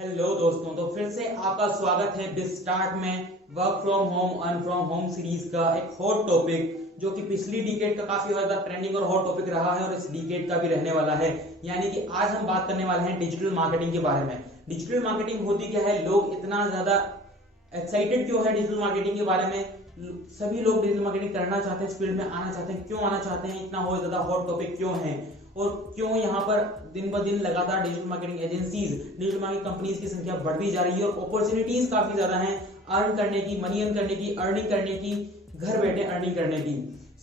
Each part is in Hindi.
हेलो दोस्तों, तो फिर से आपका स्वागत है बिज स्टार्ट में work from home earn from home series का एक हॉट टॉपिक जो कि पिछली डिकेड का काफी ज्यादा ट्रेंडिंग और हॉट टॉपिक रहा है और इस डिकेड का भी रहने वाला है। यानी कि आज हम बात करने वाले हैं डिजिटल मार्केटिंग के बारे में। डिजिटल मार्केटिंग होती क्या है, लोग इतना ज्यादा एक्साइटेड क्यों है डिजिटल मार्केटिंग के बारे में, सभी लोग डिजिटल मार्केटिंग करना चाहते हैं, इस फील्ड में आना चाहते हैं, क्यों आना चाहते हैं, इतना हो ज्यादा हॉट टॉपिक क्यों है और क्यों यहाँ पर दिन ब दिन लगातार digital marketing agencies, digital marketing companies की संख्या बढ़ती जा रही है और अपॉर्चुनिटीज काफी ज्यादा हैं अर्न करने की, मनी अर्न करने की, अर्निंग करने की, घर बैठे अर्निंग करने की।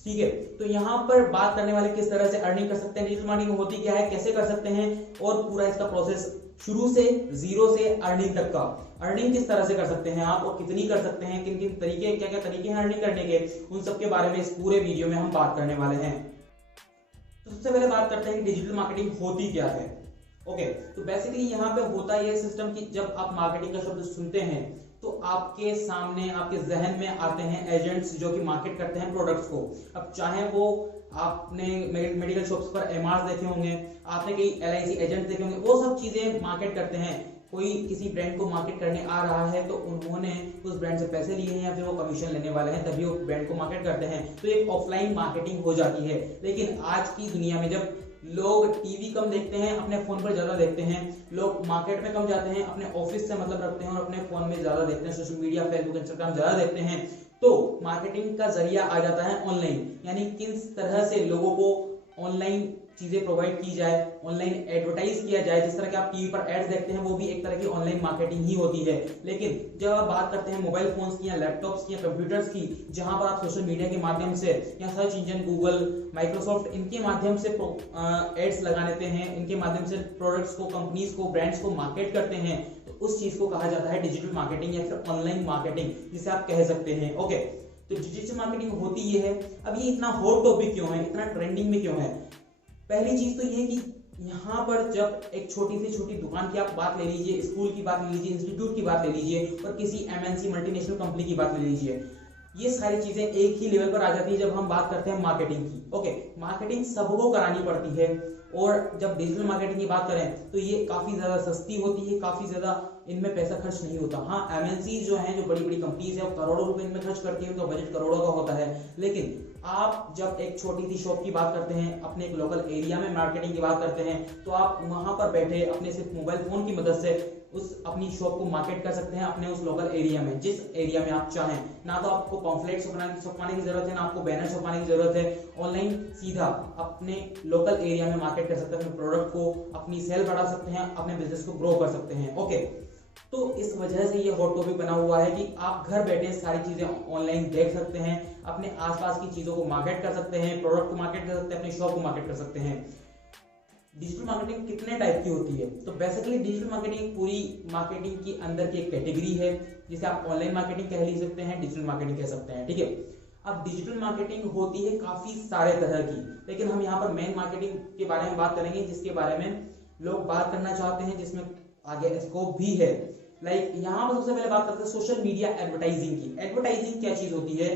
ठीक है, तो यहाँ पर बात करने वाले किस तरह से अर्निंग कर सकते हैं, डिजिटल मार्केटिंग होती क्या है, कैसे कर सकते हैं और पूरा इसका प्रोसेस शुरू से जीरो से अर्निंग तक का, अर्निंग किस तरह से कर सकते हैं आप और कितनी कर सकते हैं, किन किन तरीके, क्या क्या तरीके हैं अर्निंग करने के, उन सब के बारे में इस पूरे वीडियो में हम बात करने वाले हैं। तो सबसे पहले बात करते हैं कि डिजिटल मार्केटिंग होती क्या है। ओके, तो बेसिकली यहाँ पे होता यह सिस्टम कि जब आप मार्केटिंग का शब्द सुनते हैं तो आपके सामने, आपके जहन में आते हैं एजेंट्स जो कि मार्केट करते हैं प्रोडक्ट्स को। अब चाहे वो आपने मेडिकल शॉप्स पर एमआर देखे होंगे, आपने कई एलआईसी एजेंट देखे होंगे, वो सब चीजें मार्केट करते हैं। कोई किसी ब्रांड को मार्केट करने आ रहा है तो उन्होंने उस ब्रांड से पैसे लिए हैं या फिर वो कमीशन लेने वाले हैं, तभी वो ब्रांड को मार्केट करते हैं। तो एक ऑफलाइन मार्केटिंग हो जाती है। लेकिन आज की दुनिया में जब लोग टीवी कम देखते हैं, अपने फोन पर ज्यादा देखते हैं, लोग मार्केट में कम जाते हैं, अपने ऑफिस से मतलब रखते हैं और अपने फोन में ज्यादा देखते हैं, सोशल मीडिया, फेसबुक, इंस्टाग्राम ज्यादा देखते हैं, तो मार्केटिंग का जरिया आ जाता है ऑनलाइन। यानी किस तरह से लोगों को ऑनलाइन चीजें प्रोवाइड की जाए, ऑनलाइन एडवर्टाइज किया जाए। जिस तरह के आप टीवी पर एड्स देखते हैं वो भी एक तरह की ऑनलाइन मार्केटिंग ही होती है। लेकिन जब आप बात करते हैं मोबाइल फोन्स की या लैपटॉप्स की या कंप्यूटर्स की, जहां पर आप सोशल मीडिया के माध्यम से या सर्च इंजन गूगल, माइक्रोसॉफ्ट, इनके माध्यम से एड्स लगा लेते हैं, इनके माध्यम से प्रोडक्ट्स को, कंपनीज को, ब्रांड्स को मार्केट करते हैं, तो उस चीज को कहा जाता है डिजिटल मार्केटिंग या फिर ऑनलाइन मार्केटिंग, जिसे आप कह सकते हैं। ओके, तो डिजिटल मार्केटिंग होती ये है। अब ये इतना हॉट टॉपिक क्यों है, इतना ट्रेंडिंग में क्यों है? पहली चीज तो ये कि यहाँ पर जब एक छोटी से छोटी दुकान की आप बात ले लीजिए, स्कूल की बात ले लीजिए, इंस्टीट्यूट की बात ले लीजिए और किसी एमएनसी मल्टीनेशनल कंपनी की बात ले लीजिए, ये सारी चीजें एक ही लेवल पर आ जाती है जब हम बात करते हैं मार्केटिंग की। ओके, मार्केटिंग सबको करानी पड़ती है और जब डिजिटल मार्केटिंग की बात करें तो ये काफी ज्यादा सस्ती होती है, काफी ज्यादा इनमें पैसा खर्च नहीं होता। हाँ, एमएनसी जो हैं, जो बड़ी बड़ी कंपनीज है, वो करोड़ों रुपए इनमें खर्च करती है, उनका बजट करोड़ों का होता है। लेकिन आप जब एक छोटी सी शॉप की बात करते हैं, अपने एक लोकल एरिया में मार्केटिंग की बात करते हैं, तो आप वहां पर बैठे अपने सिर्फ मोबाइल फोन की मदद से उस अपनी शॉप को मार्केट कर सकते हैं अपने उस लोकल एरिया में, जिस एरिया में आप चाहें। ना तो आपको पॉम्फलेट छपवाने की जरूरत है, ना आपको बैनर छपवाने की जरूरत है। ऑनलाइन सीधा अपने लोकल एरिया में मार्केट कर सकते हैं अपने प्रोडक्ट को, अपनी सेल बढ़ा सकते हैं, अपने बिजनेस को ग्रो कर सकते हैं। ओके, तो इस वजह से ये हॉट टॉपिक बना हुआ है कि आप घर बैठे सारी चीजें ऑनलाइन देख सकते हैं, अपने आसपास की चीजों को मार्केट कर सकते हैं, प्रोडक्ट को मार्केट कर सकते हैं, अपनी शॉप को मार्केट कर सकते हैं। डिजिटल मार्केटिंग कितने टाइप की होती है? तो बेसिकली डिजिटल मार्केटिंग पूरी मार्केटिंग की अंदर की एक कैटेगरी है, जिसे आप ऑनलाइन मार्केटिंग कह ली सकते हैं, डिजिटल मार्केटिंग कह सकते हैं। ठीक है, अब डिजिटल मार्केटिंग होती है काफी सारे तरह की, लेकिन हम यहाँ पर मेन मार्केटिंग के बारे में बात करेंगे, जिसके बारे में लोग बात करना चाहते हैं, जिसमें आगे स्कोप भी है। लाइक यहाँ पर सबसे पहले बात करते हैं सोशल मीडिया एडवर्टाइजिंग की। एडवर्टाइजिंग क्या चीज होती है?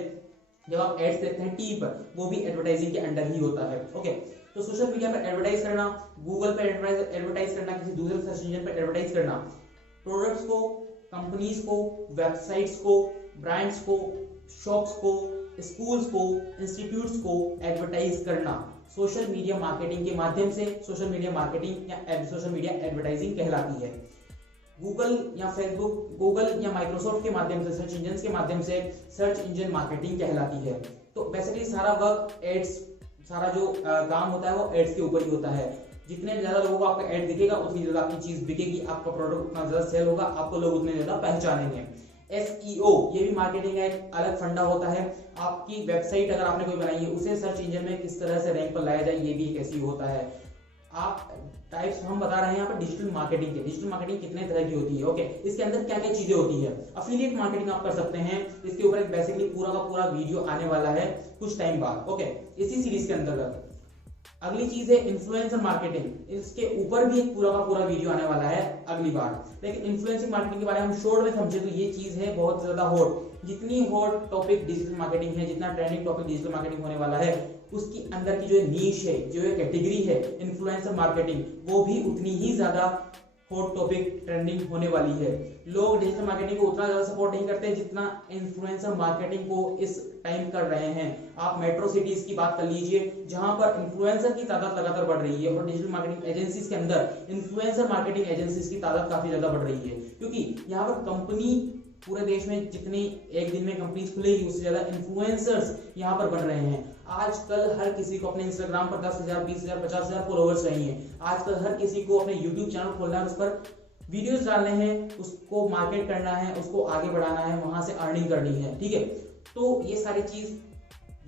जब आप एड्स देखते हैं टीवी पर, वो भी एडवर्टाइजिंग के अंडर ही होता है। ओके, तो सोशल मीडिया पर एडवर्टाइज करना, गूगल पर एडवर्टाइज करना, किसी दूसरे सर्च इंजन पर एडवर्टाइज करना, प्रोडक्ट्स को, कंपनीज को, वेबसाइट्स को, ब्रांड्स को, शॉप्स को, स्कूल्स को, इंस्टीट्यूट्स को एडवर्टाइज करना सोशल मीडिया मार्केटिंग के माध्यम से सोशल मीडिया मार्केटिंग या सोशल मीडिया एडवर्टाइजिंग कहलाती है। गूगल या फेसबुक, गूगल या माइक्रोसॉफ्ट के माध्यम से, सर्च इंजन के माध्यम से सर्च इंजन मार्केटिंग कहलाती है। तो बेसिकली सारा वर्क एड्स, सारा जो काम होता है वो एड्स के ऊपर ही होता है। जितने ज्यादा लोगों को आपका एड दिखेगा उतनी ज्यादा आपकी चीज बिकेगी, आपका प्रोडक्ट उतना ज्यादा सेल होगा, आपको लोग उतने ज्यादा पहचानेंगे। SEO ये भी मार्केटिंग का एक अलग फंडा होता है। आपकी वेबसाइट अगर आपने कोई बनाई है, उसे सर्च इंजन में किस तरह से रैंक पर लाया जाए, ये भी एक SEO होता है। आप टाइप्स हम बता रहे हैं यहाँ पर डिजिटल मार्केटिंग के। डिजिटल मार्केटिंग कितने तरह की होती है? ओके, इसके अंदर क्या क्या चीजें होती है? अफिलिएट मार्केटिंग आप कर सकते हैं, इसके ऊपर एक बेसिकली पूरा का पूरा वीडियो आने वाला है कुछ टाइम बाद। ओके, इसी सीरीज के अंतर्गत अगली चीज है इन्फ्लुएंसर मार्केटिंग। इसके ऊपर भी एक पूरा का पूरा वीडियो आने वाला है अगली बार। लेकिन इन्फ्लुएंसिंग मार्केटिंग के बारे में हम शॉर्ट में समझे तो ये चीज है बहुत ज्यादा हॉट। जितनी हॉट टॉपिक डिजिटल मार्केटिंग है, जितना ट्रेंडिंग टॉपिक डिजिटल मार्केटिंग होने वाला है, उसकी अंदर की जो नीश है, जो कैटेगरी है इन्फ्लुएंसर मार्केटिंग, वो भी उतनी ही ज्यादा हॉट टॉपिक ट्रेंडिंग होने वाली है। लोग डिजिटल मार्केटिंग को उतना ज्यादा सपोर्ट नहीं करते जितना इन्फ्लुएंसर मार्केटिंग को इस टाइम कर रहे हैं। आप मेट्रो सिटीज की बात कर लीजिए जहां पर इन्फ्लुएंसर की तादाद लगातार बढ़ रही है और डिजिटल मार्केटिंग एजेंसीज के अंदर इन्फ्लुएंसर मार्केटिंग एजेंसीज की तादाद काफी ज्यादा बढ़ रही है, क्योंकि यहाँ पर कंपनी पूरे देश में जितनी एक दिन में कंपनीज खुलेगी उससे ज्यादा इन्फ्लुएंसर्स यहाँ पर बन रहे हैं। आजकल हर किसी को अपने इंस्टाग्राम पर 10,000, 20,000, 50,000 फॉलोअर्स चाहिए। आजकल हर किसी को अपने यूट्यूब चैनल खोलना है, उस पर वीडियोस डालने हैं, उसको मार्केट करना है, उसको आगे बढ़ाना है, वहां से अर्निंग करनी है। ठीक है, तो ये सारी चीज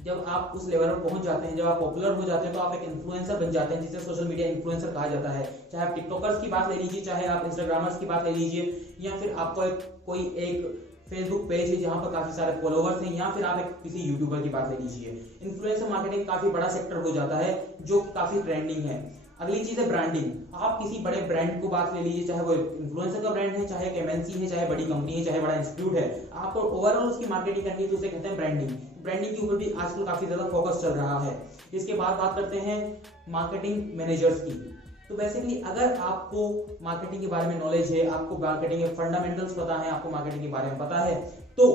जब आप उस लेवल पर पहुंच जाते हैं, जब आप पॉपुलर हो जाते हैं, तो आप एक इन्फ्लुएंसर बन जाते हैं, जिसे सोशल मीडिया इन्फ्लुएंसर कहा जाता है। चाहे आप टिकटॉकर्स की बात ले लीजिए, चाहे आप इंस्टाग्रामर्स की बात ले लीजिए, या फिर आपको कोई एक फेसबुक पेज है जहां पर काफी सारे फॉलोवर्स हैं, या फिर आप एक किसी यूट्यूबर की बात ले लीजिए। इन्फ्लुएंसर मार्केटिंग काफी बड़ा सेक्टर हो जाता है जो काफी ट्रेंडिंग है। अगली चीज है ब्रांडिंग। आप किसी बड़े ब्रांड को बात ले लीजिए, चाहे वो इन्फ्लुएंसर का ब्रांड है, चाहे एमएनसी है, चाहे बड़ी कंपनी है, चाहे बड़ा इंस्टीट्यूट है, आपको ओवरऑल उसकी मार्केटिंग करनी है, तो उसे कहते हैं ब्रांडिंग। ब्रांडिंग के ऊपर भी आजकल काफी ज्यादा फोकस चल रहा है। इसके बाद बात करते हैं मार्केटिंग मैनेजर्स की। तो बेसिकली अगर आपको मार्केटिंग के बारे में नॉलेज है, आपको मार्केटिंग के फंडामेंटल्स पता है, आपको मार्केटिंग के बारे में पता है, तो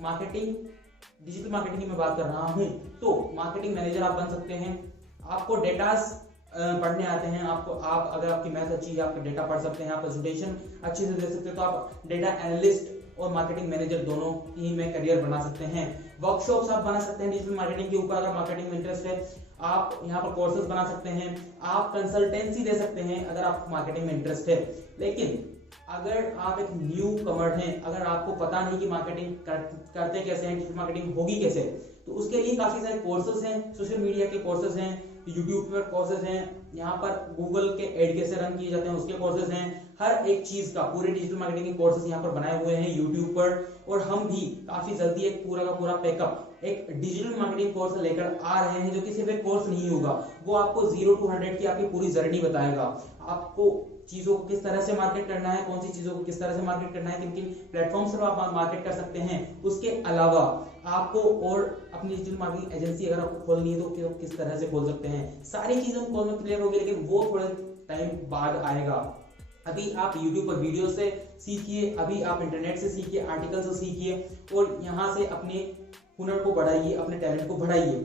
मार्केटिंग डिजिटल मार्केटिंग की मैं बात कर रहा हूं, तो मार्केटिंग मैनेजर आप बन सकते हैं। आपको डेटास पढ़ने आते हैं, आप अगर आपकी मैथ अच्छी है, आप डेटा पढ़ सकते हैं, आप प्रेजेंटेशन अच्छे से दे सकते हैं, तो आप डेटा एनालिस्ट और मार्केटिंग मैनेजर दोनों ही में करियर बना सकते हैं। वर्कशॉप्स आप बना सकते हैं डिजिटल मार्केटिंग के ऊपर, अगर मार्केटिंग में इंटरेस्ट है। आप यहाँ पर कोर्सेज बना सकते हैं, आप कंसल्टेंसी दे सकते हैं अगर आपको मार्केटिंग में इंटरेस्ट है। लेकिन अगर आप एक न्यू कमर हैं, अगर आपको पता नहीं कि मार्केटिंग करते कैसे हैं, डिजिटल मार्केटिंग होगी कैसे, तो उसके लिए काफी सारे कोर्सेज हैं, सोशल मीडिया के कोर्सेज हैं, यूट्यूब पर कोर्सेज हैं, यहाँ पर गूगल के एड कैसे रन किए जाते हैं उसके कोर्सेज हैं। हर एक चीज का पूरे डिजिटल मार्केटिंग के कोर्सेज यहाँ पर बनाए हुए हैं यूट्यूब पर, और हम भी काफी जल्दी एक पूरा का पूरा पैकअप एक डिजिटल मार्केटिंग कोर्स लेकर आ रहे हैं, जो कि सिर्फ एक कोर्स नहीं होगा, वो आपको 0 to 100 की आपकी पूरी जर्नी बताएगा। आपको चीजों को किस तरह से मार्केट करना है, कौन सी चीजों को किस तरह से मार्केट करना है, किन किन प्लेटफॉर्म्स पर आप मार्केट कर सकते हैं। उसके अलावा आपको और अपनी डिजिटल मार्केटिंग एजेंसी अगर आपको खोलनी है तो किस तरह से खोल सकते हैं, सारी चीजें खोल में क्लियर होगी, लेकिन वो थोड़े टाइम बाद आएगा। अभी आप YouTube पर वीडियो से सीखिए, अभी आप इंटरनेट से सीखिए, आर्टिकल से सीखिए, और यहाँ से अपने हुनर को बढ़ाइए, अपने टैलेंट को बढ़ाइए।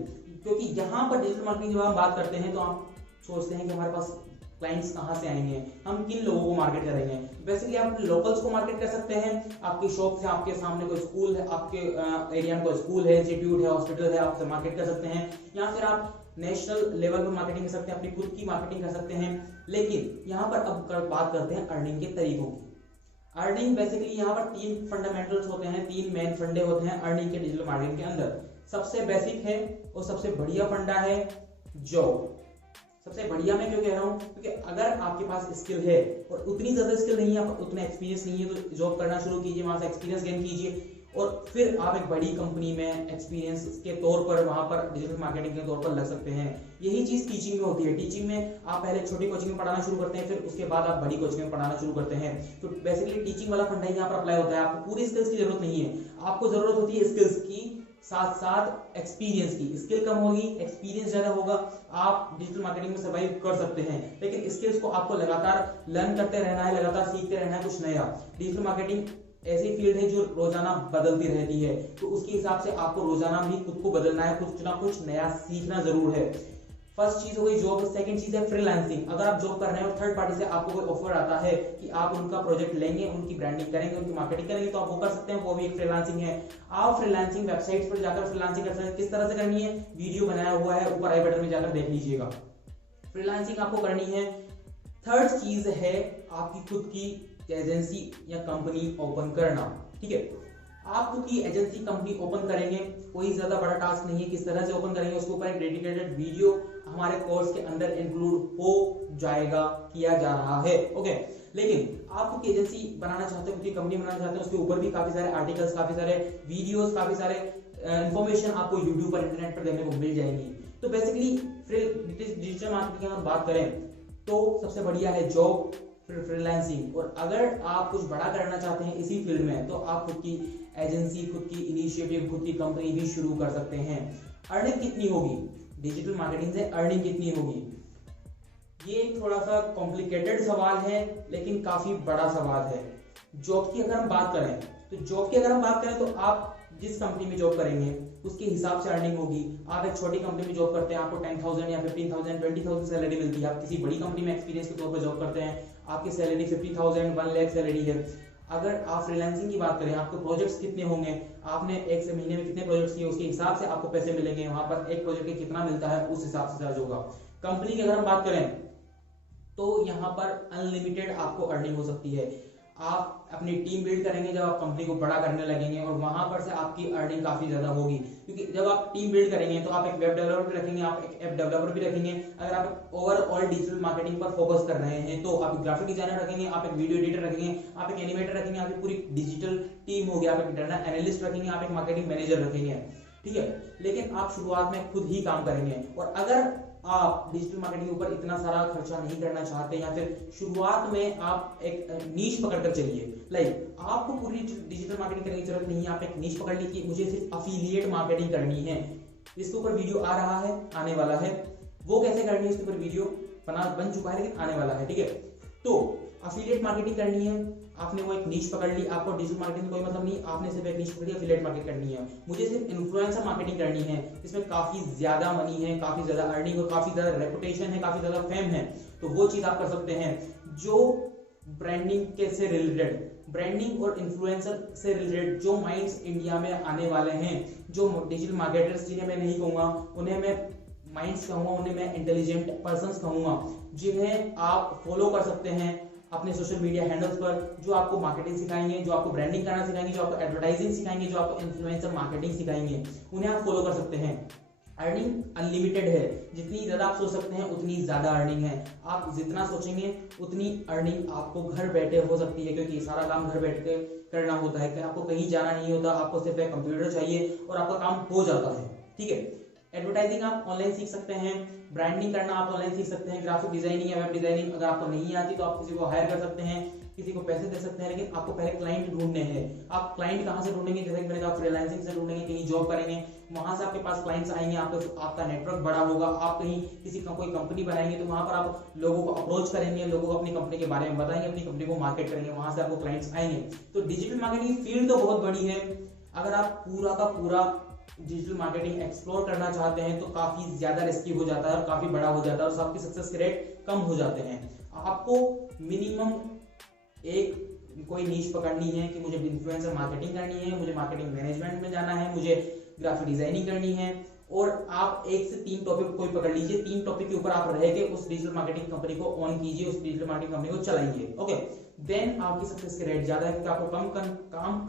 क्योंकि यहाँ पर डिजिटल मार्केटिंग जब हम बात करते हैं तो आप सोचते हैं कि हमारे पास क्लाइंट्स कहाँ से आएंगे, हम किन लोगों को मार्केट करेंगे। बेसिकली आप लोकल्स को मार्केट कर सकते हैं, आपकी शॉप से आपके सामने कोई स्कूल है, आपके एरिया में कोई स्कूल है, इंस्टीट्यूट है, हॉस्पिटल है, आप उसे मार्केट कर सकते हैं। या फिर आप नेशनल लेवल पर मार्केटिंग कर सकते हैं, अपनी खुद की मार्केटिंग कर सकते हैं। लेकिन यहाँ पर अब बात करते हैं अर्निंग के तरीकों की। अर्निंग बेसिकली यहाँ पर 3 फंडामेंटल्स होते हैं, 3 मेन फंडे होते हैं अर्निंग के डिजिटल मार्केटिंग के अंदर। सबसे बेसिक है और सबसे बढ़िया फंडा है जॉब। सबसे बढ़िया मैं क्यों कह रहा हूं, क्योंकि अगर आपके पास स्किल है और उतनी ज्यादा स्किल नहीं है, उतना एक्सपीरियंस नहीं है, तो जॉब करना शुरू कीजिए, वहां से एक्सपीरियंस गेन कीजिए, और फिर आप एक बड़ी कंपनी में एक्सपीरियंस के तौर पर वहां पर डिजिटल मार्केटिंग के तौर पर लग सकते हैं। यही चीज टीचिंग में होती है। टीचिंग में आप पहले छोटी कोचिंग में पढ़ाना शुरू करते हैं, फिर उसके बाद आप बड़ी कोचिंग में पढ़ाना शुरू करते हैं। तो बेसिकली टीचिंग वाला फंडा यहाँ पर अप्लाई होता है। आपको पूरी स्किल्स की जरूरत नहीं है, आपको जरूरत होती है स्किल्स की साथ साथ एक्सपीरियंस की। स्किल कम होगी, एक्सपीरियंस ज्यादा होगा, आप डिजिटल मार्केटिंग में सर्वाइव कर सकते हैं। लेकिन स्किल्स को आपको लगातार लर्न करते रहना है, लगातार सीखते रहना है कुछ नया। डिजिटल मार्केटिंग ऐसी फील्ड है जो रोजाना बदलती रहती है, तो उसके हिसाब से आपको रोजाना भी खुद को बदलना है, कुछ ना कुछ नया सीखना जरूर है। फर्स्ट चीज हो गई जॉब। सेकंड चीज है फ्रीलांसिंग। अगर आप जॉब कर रहे हैं और थर्ड पार्टी से आपको कोई ऑफर आता है कि आप उनका प्रोजेक्ट लेंगे, उनकी ब्रांडिंग करेंगे, उनकी मार्केटिंग करेंगे, तो आप वो कर सकते हैं, वो भी एक फ्रीलांसिंग है। आप फ्रीलांसिंग वेबसाइट्स पर जाकर फ्रीलांसिंग कर सकते हैं। किस तरह से करनी है, वीडियो बनाया हुआ है, ऊपर आई बटन में जाकर देख लीजिएगा। फ्रीलांसिंग आपको करनी है। थर्ड चीज है आपकी खुद की एजेंसी या कंपनी ओपन करना। ठीक है, आप खुद की एजेंसी कंपनी ओपन करेंगे, कोई ज्यादा बड़ा टास्क नहीं है। किस तरह से ओपन करेंगे उसके ऊपर एक डेडिकेटेड वीडियो हमारे कोर्स के अंदर इंक्लूड हो जाएगा, किया जा रहा है। ओके, लेकिन आप खुद की एजेंसी बनाना चाहते हैं, खुद की कंपनी बनाना चाहते हैं, उसके ऊपर भी काफी सारे आर्टिकल्स, काफी सारे वीडियोस, काफी सारे इंफॉर्मेशन आपको यूट्यूब पर, इंटरनेट पर देखने को मिल जाएंगी। तो बेसिकली डिजिटल मार्केटिंग की हम बात करें तो सबसे बढ़िया है जॉब, फिर फ्रीलांसिंग। और अगर आप कुछ बड़ा करना चाहते हैं इसी फील्ड में, तो आप खुद की एजेंसी, खुद की इनिशिएटिव, खुद की कंपनी भी शुरू कर सकते हैं। अर्निंग कितनी होगी डिजिटल मार्केटिंग से, अर्निंग कितनी होगी? ये थोड़ा सा कॉम्प्लिकेटेड सवाल है लेकिन काफी बड़ा सवाल है। जॉब की अगर हम बात करें तो आप जिस कंपनी में जॉब करेंगे उसके हिसाब से अर्निंग होगी। आप एक छोटी कंपनी में जॉब करते हैं, आपको 10,000 या 15,000 20,000 सैलरी मिलती है। आप किसी बड़ी कंपनी में एक्सपीरियंस के तौर पर जॉब करते हैं, आपकी सैलरी 50,000 1 लाख सैलरी है। अगर आप फ्रीलांसिंग की बात करें, आपके प्रोजेक्ट्स कितने होंगे, आपने एक से महीने में कितने प्रोजेक्ट्स किए, उसके हिसाब से आपको पैसे मिलेंगे। वहां पर एक प्रोजेक्ट के कितना मिलता है उस हिसाब से चार्ज होगा। कंपनी की अगर हम बात करें तो यहाँ पर अनलिमिटेड आपको अर्निंग हो सकती है। आप अपनी टीम बिल्ड करेंगे जब आप कंपनी को बड़ा करने लगेंगे, और वहां पर से आपकी अर्निंग काफी ज्यादा होगी। क्योंकि जब आप टीम बिल्ड करेंगे तो आप एक वेब डेवलपर भी रखेंगे, आप एक ऐप डेवलपर भी रखेंगे। अगर आप ओवरऑल डिजिटल मार्केटिंग पर फोकस कर रहे हैं तो आप ग्राफिक डिजाइनर रखेंगे, आप एक वीडियो एडिटर रखेंगे, आप एक एनिमेटर रखेंगे, आपकी पूरी डिजिटल टीम होगी, आप एक डाटा एनालिस्ट रखेंगे, आप एक मार्केटिंग मैनेजर रखेंगे, ठीक है। लेकिन आप शुरुआत में खुद ही काम करेंगे, और अगर आप डिजिटल मार्केटिंग के ऊपर इतना सारा खर्चा नहीं करना चाहते, या फिर शुरुआत में आप एक नीश पकड़कर चलिए, लाइक आपको पूरी डिजिटल मार्केटिंग करने की जरूरत नहीं है। आप एक नीश पकड़ लीजिए, मुझे सिर्फ अफिलिएट मार्केटिंग करनी है। इसके ऊपर वीडियो आ रहा है, आने वाला है, वो कैसे करनी है इसके ऊपर वीडियो बन चुका है, लेकिन आने वाला है, ठीक है। तो अफिलिएट मार्केटिंग करनी है, आपने वो एक नीश पकड़ ली। आपको डिजिटल मार्केटिंग कोई मतलब नहीं, आपने सिर्फ एक नीश पकड़ी, अफिलिएट मार्केटिंग करनी है। मुझे सिर्फ इन्फ्लुएंसर मार्केटिंग करनी है, इसमें काफी ज्यादा मनी है, काफी ज्यादा अर्निंग और काफी ज्यादा रेपुटेशन है, काफी ज्यादा फेम है। तो वो चीज आप कर सकते हैं जो ब्रांडिंग के से रिलेटेड, ब्रांडिंग और इन्फ्लुएंसर से रिलेटेड जो माइंड्स इंडिया में आने वाले हैं, जो डिजिटल मार्केटर्स, जिन्हें मैं नहीं कहूंगा उन्हें मैं माइंड्स कहूंगा, उन्हें मैं इंटेलिजेंट पर्संस कहूंगा, जिन्हें आप फॉलो कर सकते हैं अपने सोशल मीडिया हैंडल्स पर, जो आपको मार्केटिंग सिखाएंगे, जो आपको ब्रांडिंग करना सिखाएंगे, जो आपको एडवर्टाइजिंग सिखाएंगे, जो आपको इन्फ्लुएंसर मार्केटिंग सिखाएंगे, उन्हें आप फॉलो कर सकते हैं। अर्निंग अनलिमिटेड है, जितनी ज्यादा आप सोच सकते हैं उतनी ज्यादा अर्निंग है। आप जितना सोचेंगे उतनी अर्निंग आपको घर बैठे हो सकती है, क्योंकि सारा काम घर बैठ के करना होता है, आपको कहीं जाना नहीं होता, आपको सिर्फ एक कंप्यूटर चाहिए और आपका काम हो जाता है, ठीक है। एडवर्टाइजिंग आप ऑनलाइन सीख सकते हैं, ब्रांडिंग करना आप ऑनलाइन सीख सकते हैं, ग्राफिक डिजाइनिंग या वेब डिजाइनिंग अगर आपको नहीं आती तो आप किसी को हायर कर सकते हैं, किसी को पैसे दे सकते हैं। लेकिन आपको पहले क्लाइंट ढूंढने हैं। आप क्लाइंट कहां से ढूंढेंगे, जैसे कि मैंने कहा फ्रीलांसिंग से ढूंढेंगे, कहीं जॉब करेंगे, वहां से आपके पास क्लाइंट्स आएंगे, आपका नेटवर्क बड़ा होगा। आप कहीं किसी का कोई कंपनी बनाएंगे तो वहां पर आप लोगों को अप्रोच करेंगे, लोगों को अपनी कंपनी के बारे में बताएंगे, अपनी कंपनी को मार्केट करेंगे, वहां से आपको क्लाइंट्स आएंगे। तो डिजिटल मार्केटिंग फील्ड तो बहुत बड़ी है। अगर आप पूरा का पूरा डिजिटल मार्केटिंग एक्सप्लोर करना चाहते हैं तो काफी ज्यादा रिस्की हो जाता है और काफी बड़ा हो जाता है, और आपके सक्सेस रेट कम हो जाते हैं। आपको मिनिमम एक कोई नीश पकड़नी है कि मुझे इन्फ्लुएंसर मार्केटिंग करनी है, मुझे मार्केटिंग मैनेजमेंट में जाना है, मुझे ग्राफिक डिजाइनिंग करनी है, और आप 1 से 3 टॉपिक कोई पकड़ लीजिए। 3 टॉपिक के ऊपर आप रह के उस डिजिटल मार्केटिंग कंपनी को ऑन कीजिए, उस डिजिटल मार्केटिंग कंपनी को चलाइए, ओके। देन आपकी सक्सेस के रेट ज्यादा है, क्योंकि आपको काम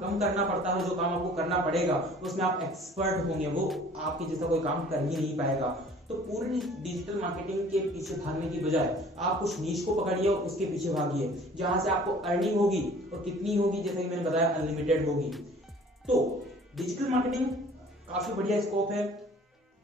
कम करना पड़ता है। जो काम आपको करना पड़ेगा उसमें आप एक्सपर्ट होंगे, वो आपके जैसा कोई काम कर ही नहीं पाएगा। तो पूरी डिजिटल मार्केटिंग के पीछे भागने की बजाय आप कुछ नीश को पकड़िए और उसके पीछे भागिए, जहां से आपको अर्निंग होगी, और कितनी होगी, जैसे कि मैंने बताया अनलिमिटेड होगी। तो डिजिटल मार्केटिंग काफी बढ़िया स्कोप है,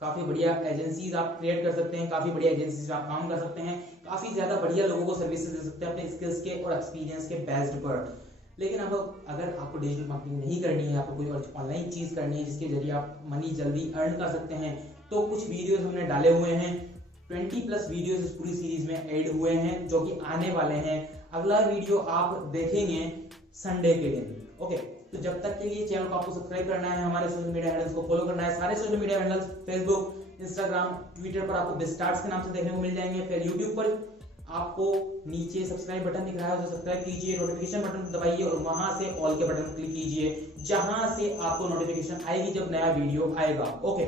काफी बढ़िया एजेंसीज आप क्रिएट कर सकते हैं, काफी बढ़िया एजेंसीज आप काम कर सकते हैं, काफी ज्यादा बढ़िया लोगों को सर्विसेज दे सकते हैं अपने स्किल्स के और एक्सपीरियंस के बेस्ड पर। लेकिन अब अगर आपको डिजिटल मार्केटिंग नहीं करनी है, आपको कोई ऑनलाइन चीज करनी है जिसके जरिए आप मनी जल्दी अर्न कर सकते हैं, तो कुछ वीडियोस हमने डाले हुए हैं। 20+ वीडियोस इस पूरी सीरीज में ऐड हुए हैं, जो कि आने वाले हैं। अगला वीडियो आप देखेंगे संडे के दिन, ओके। तो जब तक के लिए चैनल को आपको सब्सक्राइब करना है, हमारे सोशल मीडिया हैंडल्स को फॉलो करना है। सारे social media handles Facebook, Instagram, Twitter पर आपको बिस्टार्ट्स के नाम से देखने को मिल जाएंगे। फिर यूट्यूब पर आपको नीचे सब्सक्राइब बटन दिख रहा है, उसे सब्सक्राइब कीजिए, नोटिफिकेशन बटन दबाइए और वहां से ऑल के बटन क्लिक कीजिए, जहां से आपको नोटिफिकेशन आएगी जब नया वीडियो आएगा, ओके।